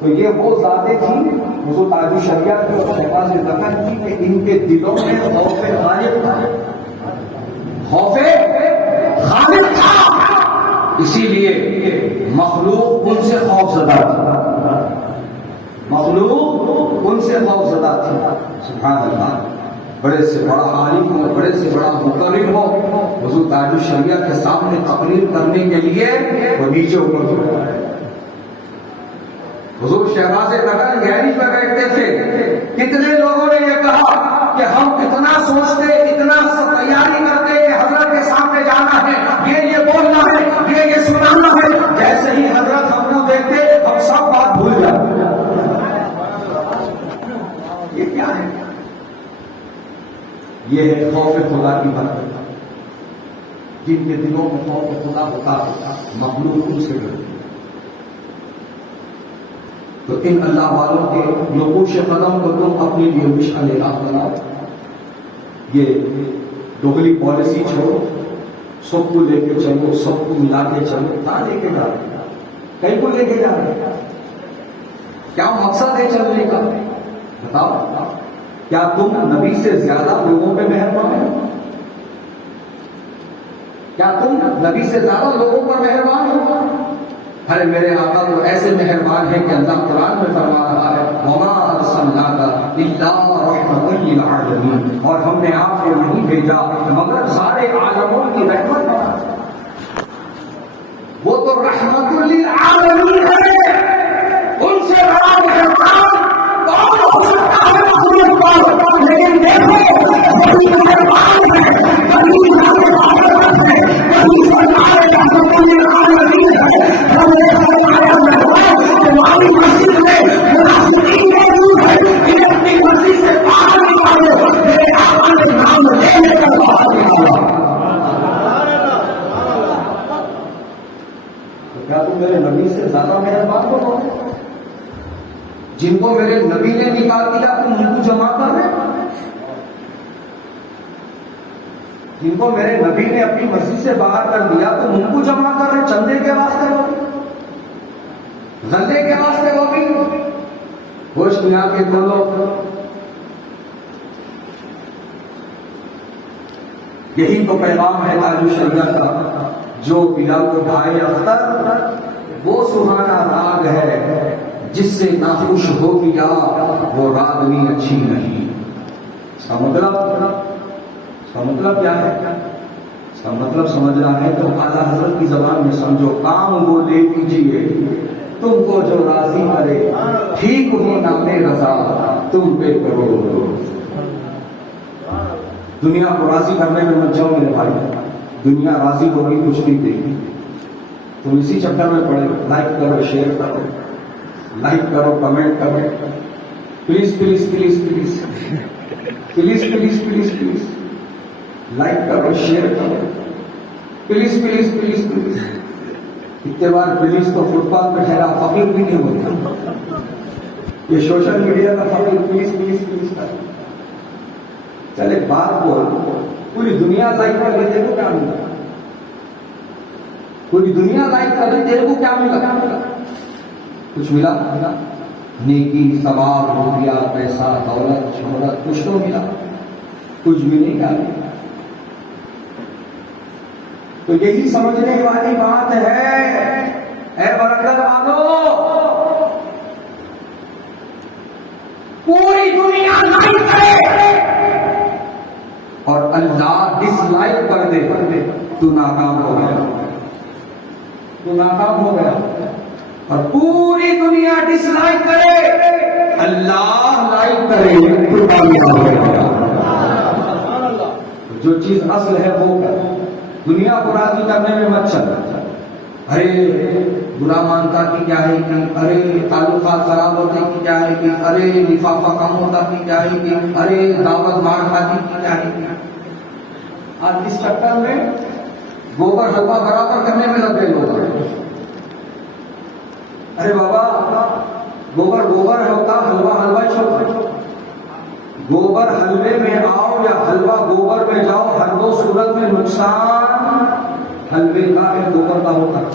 تو یہ وہ ذاتیں تھیں حضور تاج الشریعہ کی اور شہباز دکن کی کہ ان کے دلوں میں خوف غالب تھا، خوف غالب تھا، اسی لیے مخلوق ان سے خوف زدہ تھا، مخلوق ان سے خوف زدہ تھی۔ سبحان اللہ، بڑے سے بڑا عالم ہو، بڑے سے بڑا مقرر ہو، حضور تاج الشریعہ کے سامنے تقریر کرنے کے لیے وہ نیچے اوپر ہو رہا ہے۔ حضور شہباز دکن گیرج میں بیٹھتے تھے، کتنے لوگوں نے یہ کہا کہ ہم اتنا سوچتے، اتنا تیاری کرتے کہ حضرت کے سامنے جانا ہے، یہ بولنا ہے، یہ سنانا ہے، جیسے ہی حضرت ہم کو دیکھتے ہم سب بات بھول جاتے۔ یہ کیا ہے؟ یہ ہے خوف خدا کی برکت۔ جن کے دلوں میں خوف خدا ہوتا مخلوق ان سے ڈرتی۔ تو ان اللہ والوں کے نقوش قدم کو تم اپنے لیے مشعل راہ بناؤ۔ یہ دوگلی پالیسی چھوڑو، سب کو لے کے چلو، سب کو ملا کے چلو۔ کہاں لے کے جا رہے؟ کہیں کو لے کے جا رہے؟ کیا مقصد ہے چلنے کا؟ بتاؤ، کیا تم نبی سے زیادہ لوگوں پہ مہربان ہو؟ کیا تم نبی سے زیادہ لوگوں پر مہربان ہو؟ ارے میرے آقا تو ایسے مہربان ہیں کہ اللہ قرآن میں فرما رہا ہے وَمَا أَرْسَلْنَاكَ إِلَّا رَحْمَةً لِّلْعَالَمِينَ، اور ہم نے آپ کو نہیں بھیجا مگر سارے عالموں کی رحمت بنا۔ وہ تو رحمت للعالمین ہے، ان سے بڑا مہربان کون ہو سکتا ہے مخلوق پر؟ لیکن دیکھو وہی مہربان ہے، وہی مہربان ہے، وہی سرکار رحمت للعالمین ہے۔ ہماری مسجد میں منافقین موجود ہے، کہ اپنی مسجد سے باہر نکالو، میرے آقا نے نام لینے کا باہر نکالا۔ تو کیا تم میرے نبی سے زیادہ مہربان ہو؟ جن کو میرے نبی نے نکال دیا تم ان کو جمع کر رہے؟ جن کو میرے نبی نے اپنی مسجد سے باہر کر دیا تم ان کو جمع کر رہے؟ چندے کے واسطے ہو، غلے کے واسطے وہ بھی گوشت ملا کے کھولو۔ یہی تو پیغام ہے تاج الشریعہ کا، جو پلا کو ڈھائے اختر وہ سہانا راگ ہے، جس سے ناخوش ہو گیا وہ راگنی اچھی نہیں۔ اس کا مطلب کیا ہے؟ اس کا مطلب سمجھنا ہے تو اعلیٰ حضرت کی زبان میں سمجھو، کام وہ لے لیجیے تم کو جو راضی کرے، ٹھیک ہو نام رضا تم پہ کرو۔ دنیا کو راضی کرنے میں مت جاؤ میرے بھائی، دنیا راضی ہوگی کچھ نہیں دے گی۔ تم اسی چکر میں پڑے، لائک کرو، شیئر کرو، لائک کرو، کمنٹ کرو، please please please please please please please please like کرو، شیئر کرو، پلیز پلیز پلیز پلیز۔ اتنے بار پولیس تو فٹ پاتھ پہ ٹھہرا فقیر بھی نہیں ہوتا، یہ سوشل میڈیا کا فقیر پلیز پلیز پلیز کر۔ چل ایک بات بول، پوری دنیا لائک کر لے تیرے کو کیا ملا؟ پوری دنیا لائک کر لے تیرے کو کیا ملا؟ کچھ ملا؟ نیکی، ثواب، روپیہ، پیسہ، دولت، شہرت کچھ تو ملا؟ کچھ بھی نہیں ملا۔ تو یہی سمجھنے والی بات ہے اے برکت والو، پوری دنیا لائک کرے اور اللہ ڈس لائک کر دے تو ناکام ہو گیا، تو ناکام ہو گیا۔ اور پوری دنیا ڈس لائک کرے، اللہ لائک کرے تو کامیاب ہو گیا۔ جو چیز اصل ہے وہ کر، دنیا کو راضی کرنے میں مت چل۔ ارے برا مانتا کی کیا ہے کہ، ارے تعلقات خراب ہوتے کی کیا ہے کہ، ارے لفافہ کم ہوتا کی کیا ہے کہ، ارے دعوت مار کھاتی کی کیا ہے کہ۔ آج اس چکر میں گوبر حلوہ برابر کرنے میں لگ گئے لوگ۔ ارے بابا گوبر گوبر ہوتا، حلوہ حلوہ چھوڑ۔ گوبر حلوے میں آؤ یا حلوہ گوبر میں جاؤ، ہر دو صورت میں نقصان حلوے کا ہے، گوبر کا ہوتا ہے۔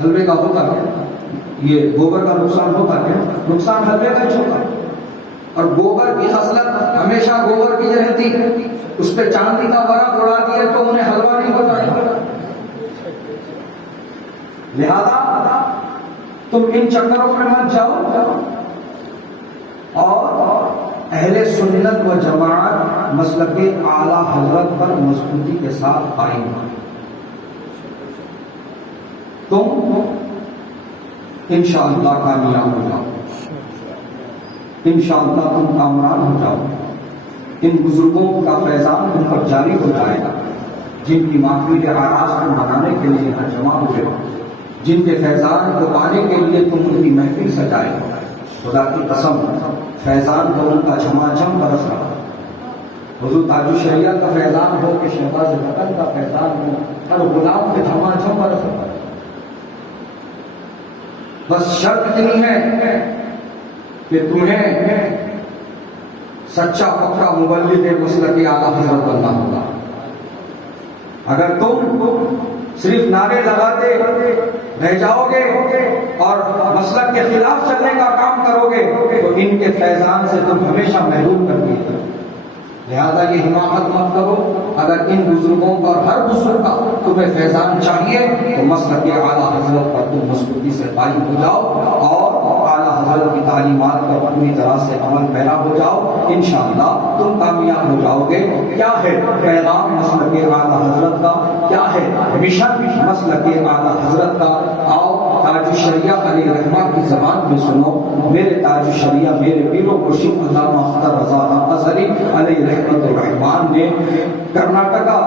حلوے کا ہوتا ہے یہ گوبر کا نقصان ہوتا ہے، نقصان حلوے کا ہی ہوتا ہے، اور گوبر کی خصلت ہمیشہ گوبر کی جو رہتی ہے، اس پہ چاندی کا برق اڑا دیا تو انہیں حلوہ نہیں ہوتا ہے۔ لہذا تم ان چکروں میں مت جاؤ اور اہل سنت و جماعت مسلک اعلی حضرت پر مضبوطی کے ساتھ قائم ہو، تم انشاءاللہ کامیاب ہو جاؤ، انشاءاللہ تم کامران ہو جاؤ، ان بزرگوں کا فیضان تم پر جاری ہو جائے گا جن کی محفل آراز کو منانے کے لیے یہاں جمع ہوئے ہو، جن کے فیضان کو پانے کے لیے تم ان کی محفل سجائے ہو۔ خدا کی قسم فیضان تو ان کا جھماجھم برس رہا، حضور تاج الشریعہ کا فیضان ہو کہ شہباز وطن کا فیضان ہو، ہر غلام کے جھماجھم برس رہا۔ بس شرط اتنی ہے کہ تمہیں سچا پکا مبلغ مسلک اعلیٰ حضرت بننا ہوگا۔ اگر تم صرف نعرے لگاتے رہ جاؤ گے اور مسلک کے خلاف چلنے کا کام کرو گے تو ان کے فیضان سے تم ہمیشہ محروم کر دیے جاؤ۔ لہذا یہ حماقت مت کرو، اگر ان بزرگوں کا اور ہر بزرگ کا تمہیں فیضان چاہیے تو مسلک اعلیٰ حضرت پر تم مضبوطی سے قائم ہو جاؤ اور اعلیٰ حضرت کی تعلیمات پر پوری طرح سے عمل پیرا ہو جاؤ، انشاءاللہ تم کامیاب ہو جاؤ گے۔ کیا ہے پیغام مسلک اعلیٰ حضرت کا، کیا ہے مشن مسلک اعلیٰ حضرت کا؟ آؤ تاج الشریعہ علیہ رحمہ کی زبان میں سنو۔ میرے تاج الشریعہ میرے پیر و مرشد علامہ اختر رضا ازہری علیہ رحمت الرحمان نے کرناٹکا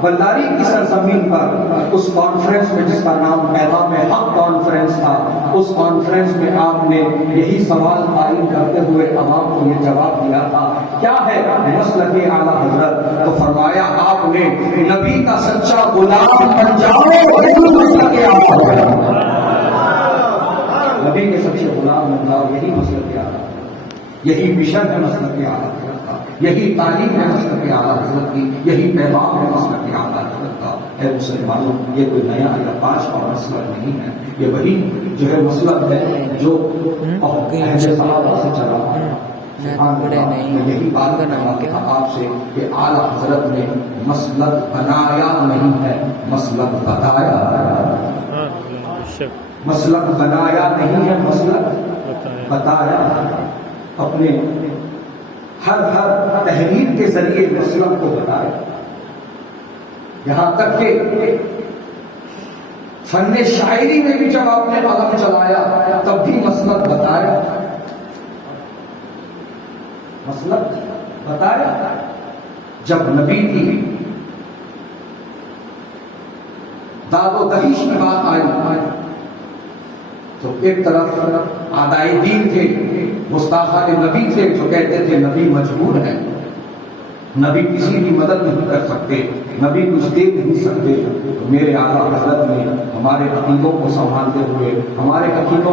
بلاری کی سرزمین پر اس کانفرنس میں جس کا نام پیغام حق کانفرنس تھا، اس کانفرنس میں آپ نے یہی سوال قائم کرتے ہوئے عوام کو یہ جواب دیا تھا، کیا ہے مسلک اعلیٰ حضرت؟ تو فرمایا آپ نے نبی کا سچا غلام بن جاؤ، یہی مسلک اعلیٰ حضرت، نبی کے سچے غلام بن جاؤ، یہی مسلک اعلیٰ، یہی مشن ہے مسلک اعلیٰ حضرت کا، یہی تعلیم ہے مسلک اعلیٰ حضرت کی، یہی پیغام ہے مسلک اعلیٰ حضرت کا۔ اے مسلمانوں، یہ کوئی نیا یا پاش کا مسلک نہیں ہے، یہ وہی جو ہے مسلک ہے جو اہل صحابہ سے چلا ہے۔ میں یہی بات کرنا تھا آپ سے کہ اعلیٰ حضرت نے مسلک بنایا نہیں ہے، مسلک بتایا ہے، مسلک بنایا نہیں ہے، مسلک بتایا ہے۔ اپنے ہر تحریر کے ذریعے مسلک کو بتایا، یہاں تک کہ فن شاعری میں بھی جب آپ نے قلم چلایا تب بھی مسلک بتایا، مسلک بتایا۔ جب نبی کی داد و دہیش کی بات آئی تو ایک طرف آدائے دین تھے، گستاخان نبی تھے جو کہتے تھے نبی مجبور ہے، نبی کسی کی مدد نہیں کر سکتے، نبی کچھ دے نہیں سکتے۔ تو میرے اعلیٰ حضرت نے ہمارے عقیدوں کو سنبھالتے ہوئے، ہمارے عقیدوں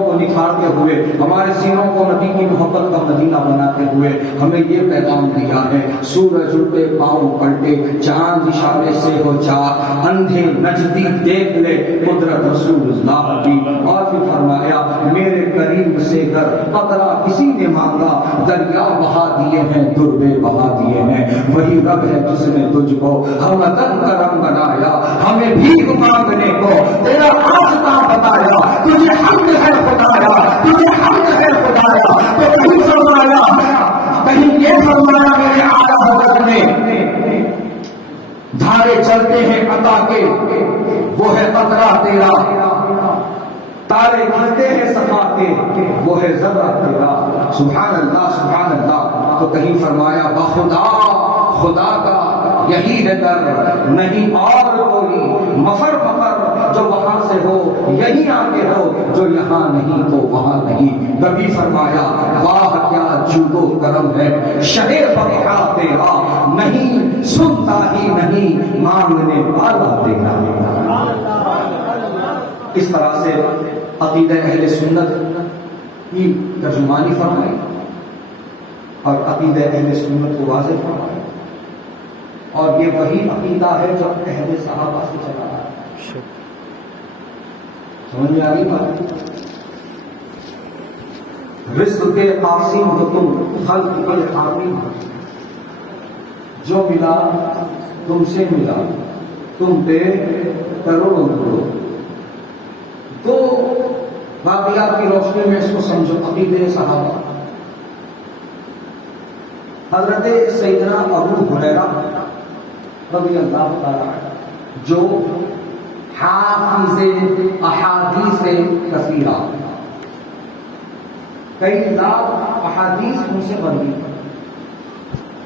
کو نکھارتے ہوئے، ہمارے سینوں کو نبی کی محبت کا مدینہ بناتے ہوئے ہمیں یہ پیغام دیا ہے، سورج الٹے پاؤں پلٹے، چاند اشارے سے ہو چار، اندھے نجدی دیکھ لے قدرت رسول اللہ کی۔ اور پھر فرمایا میرے قریب سے گر قطرہ کسی نے مانگا، دریا بہا دیے ہیں، دربے بہا دیے ہیں، وہی رب ہے جس نے تجھ کو ہمدن کرم بنایا، ہمیں بھیک مانگنے کو تیرا راستہ بتایا، تجھے حمد ہے خدایا، تجھے حمد ہے خدایا۔ تو کہیں فرمایا، کہیں یہ فرمایا میرے اعلیٰ حضرت نے، دھارے چلتے ہیں عطا کے وہ ہے قطرہ تیرا، تارے کھلتے ہیں صفا کے وہ ہے ذرہ تیرا۔ سبحان اللہ سبحان اللہ۔ تو کہیں فرمایا بخدا خدا کا یہی ہے در، نہیں اور کوئی مفر مفر، جو وہاں سے ہو یہی آگے ہو، جو یہاں نہیں تو وہاں نہیں۔ کبھی فرمایا واہ کیا جود و کرم ہے شہر بقا تیرا، نہیں سنتا ہی نہیں مانگنے والا تیرا۔ اس طرح سے عقیدہ اہل سنت کی ترجمانی فرمائی اور عقیدہ اہل سنت کو واضح فرمائی، اور یہ وہی عقیدہ ہے جو اہل صحابہ سے چلا ہے۔ سمجھ میں آ گئی بات؟ رزق کے قاسم ہو تم، خلق کے حامل ہو، جو ملا تم سے ملا، تم پہ کروڑوں کروڑ. تو واقعات کی روشنی میں اس کو سمجھو. عقیدے صحابہ. حضرت سیدنا ابو ہریرہ رضی اللہ تعالیٰ عنہ جو حافظ احادیث کثیرہ، کئی لاکھ احادیث ان سے بنی.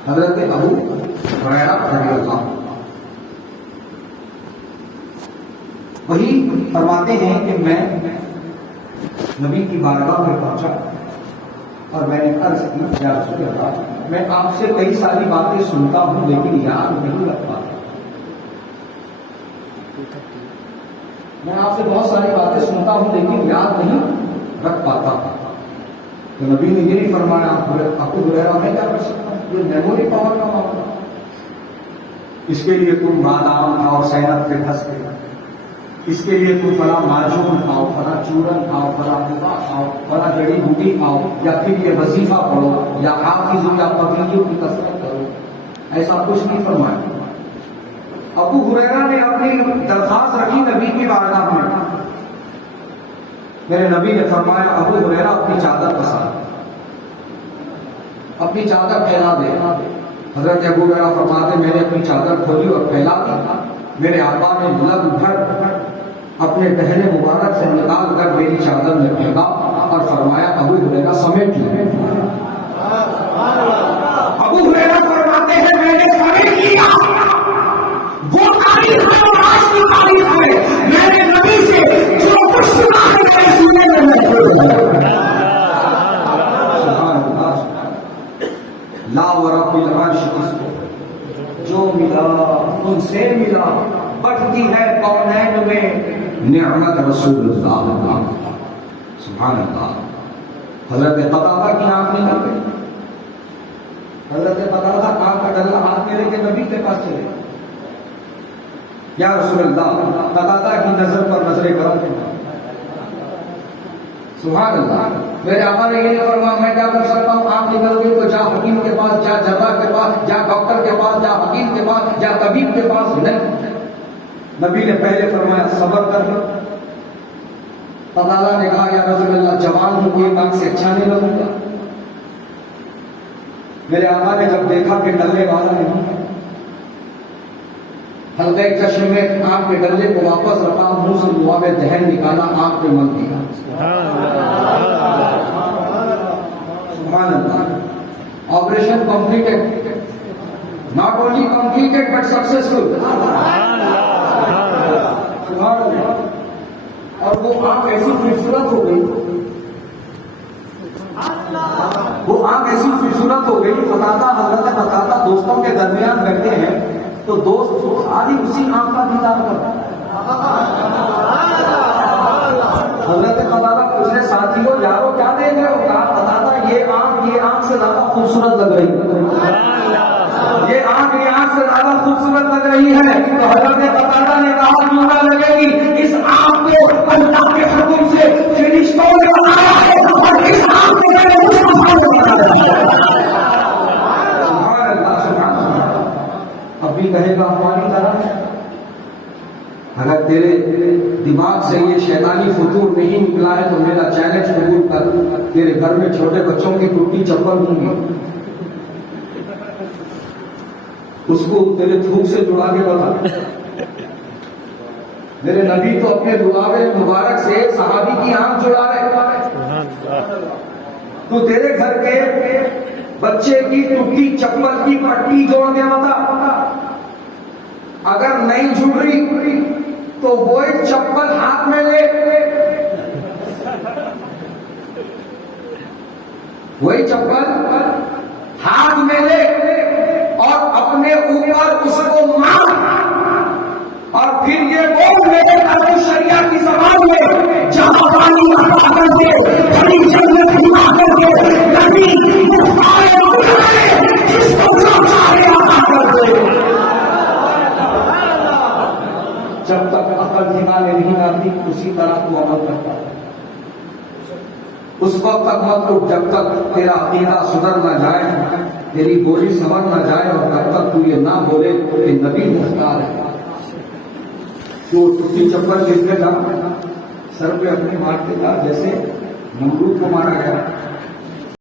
حضرت ابو ہریرہ رضی اللہ عنہ وہی فرماتے ہیں کہ میں نبی کی بارگاہ میں پہنچا اور میں نے عرض کی، یا رسول اللہ، میں آپ سے کئی ساری باتیں سنتا ہوں لیکن یاد نہیں رکھ پاتا. میں آپ سے بہت ساری باتیں سنتا ہوں لیکن یاد نہیں رکھ پاتا. تو نبی نے یہ نہیں فرمایا ابو ہریرہ میں کیا کر سکتا ہوں، یہ میموری پاور کا معاملہ. اس کے لیے تم بادام کھاؤ، صحت پہ پھنس کے، اس کے لیے تم فلاں معجون کھاؤ، فلاں چورن کھاؤ، فلاں دوا کھاؤ، فلاں جڑی بوٹی کھاؤ، یا پھر یہ وظیفہ پڑھو، یا حافظ یا قبیلیوں کی کثرت کرو. ایسا کچھ نہیں فرمایا. ابو ہریرہ نے اپنی درخواست رکھی نبی کی بارگاہ میں. میرے نبی نے فرمایا ابو ہریرہ اپنی چادر پسار، اپنی چادر پھیلا دے. حضرت ابو ہریرہ فرماتے میں نے اپنی چادر کھولی اور پھیلا دی. میرے آقا نے لب بھر اپنے پہلے مبارک سے نکال کر میری چادر میں پھینکا اور فرمایا ابو ہریرہ سمیٹ لے. ابو ہریرہ فرماتے ہیں میں نے سمیٹ لیا. وہ تاریخ ہے اور آج کی تاریخ ہے. میں نے نبی سے جو کچھ سنا ہے میرے سینے میں محفوظ ہے. لا ورب العرش جو ملا ان سے ملا، بٹھتی ہے کونین میں نعمت رسول اللہ. سبحان اللہ. حضرت قتادہ کی آنکھ نکل گئی. حضرت قتادہ آنکھ کا ڈلا ہاتھ میں لے کے نبی کے پاس چلے. یا رسول اللہ، قتادہ کی نظر پر نظر کرم تھے. سبحان اللہ. میرے آقا نے یہ نہیں فرمایا میں کیا کر سکتا ہوں، آپ نکل گئی تو جا حکیم کے پاس، جا جراح کے پاس، جا ڈاکٹر کے پاس، جا حکیم کے پاس، جا طبیب کے پاس. نہیں، نبی نے پہلے فرمایا صبر کر لو. قتادہ نے کہا یا رسول اللہ جوان ہوں، ایک آنکھ سے اچھا نہیں لگوں گا. میرے آقا نے جب دیکھا کہ ڈلنے والا نہیں ہے، حلقہ چشم میں آنکھ کے ڈلے کو واپس رکھا، منہ سے لعاب دہن نکالا، آنکھ پہ مل دیا. سبحان اللہ. Operation completed, not only completed but successful. سبحان اللہ. اور وہ آنکھ ایسی خوبصورت ہو گئی، وہ آنکھ ایسی خوبصورت ہو گئی. حضرت قتادہ دوستوں کے درمیان بیٹھے ہیں تو دوست آدھی اسی آنکھ کا دیدار کرتا. حضرت قتادہ پوچھے ساتھی کو یارو کیا دیکھ رہے ہو؟ کہا قتادہ یہ آنکھ سے زیادہ خوبصورت لگ رہی ہے، یہ آنکھ سے زیادہ خوبصورت لگ رہی ہے. تو حضرت قتادہ نے کہا کیوں نہ لگے گی، اس آنکھ کو اللہ کے حکم سے فرشتوں نے بنایا ہے اور اس آنکھ کو میں نے مسلمان بنایا ہے. سبحان اللہ. سبحان اللہ. ابھی کہے گا ہماری طرح اگر تیرے دماغ سے یہ شیطانی فطور نہیں نکلا ہے تو میرا چیلنج قبول کر، تیرے گھر میں چھوٹے بچوں کی ٹوٹی چپل ہوں گی، اس کو تیرے تھوک سے جڑا کے بتا. میرے نبی تو اپنے لعاب مبارک سے صحابی کی آنکھ جڑا رہے، تو تیرے گھر کے بچے کی ٹوٹی چپل کی پٹی جوڑ کے بتا. اگر نہیں جڑ رہی تو وہی چپل ہاتھ میں لے، وہی چپل ہاتھ میں لے اور اپنے اوپر اس کو مار، اور پھر یہ بول میرے ابو شریعہ کی زبان میں جہاں پانی عطا کر دے، بڑی جنت عطا کر دے، نبی مختار ہے جس کو جو چاہے عطا کر دے. جب تک عقل ٹھکانے نہیں آتی اسی طرح تو عمل اس وقت تک مت اٹھ جب تک تیرا عقیدہ سدھر نہ جائے، تیری بولی سنور نہ جائے، اور جب تک تو یہ نہ بولے کہ نبی مختار ہے. تو ٹوٹی چپل لے کے جا، سر پہ اپنے مارتے جا، جیسے نمرود کو مارا گیا.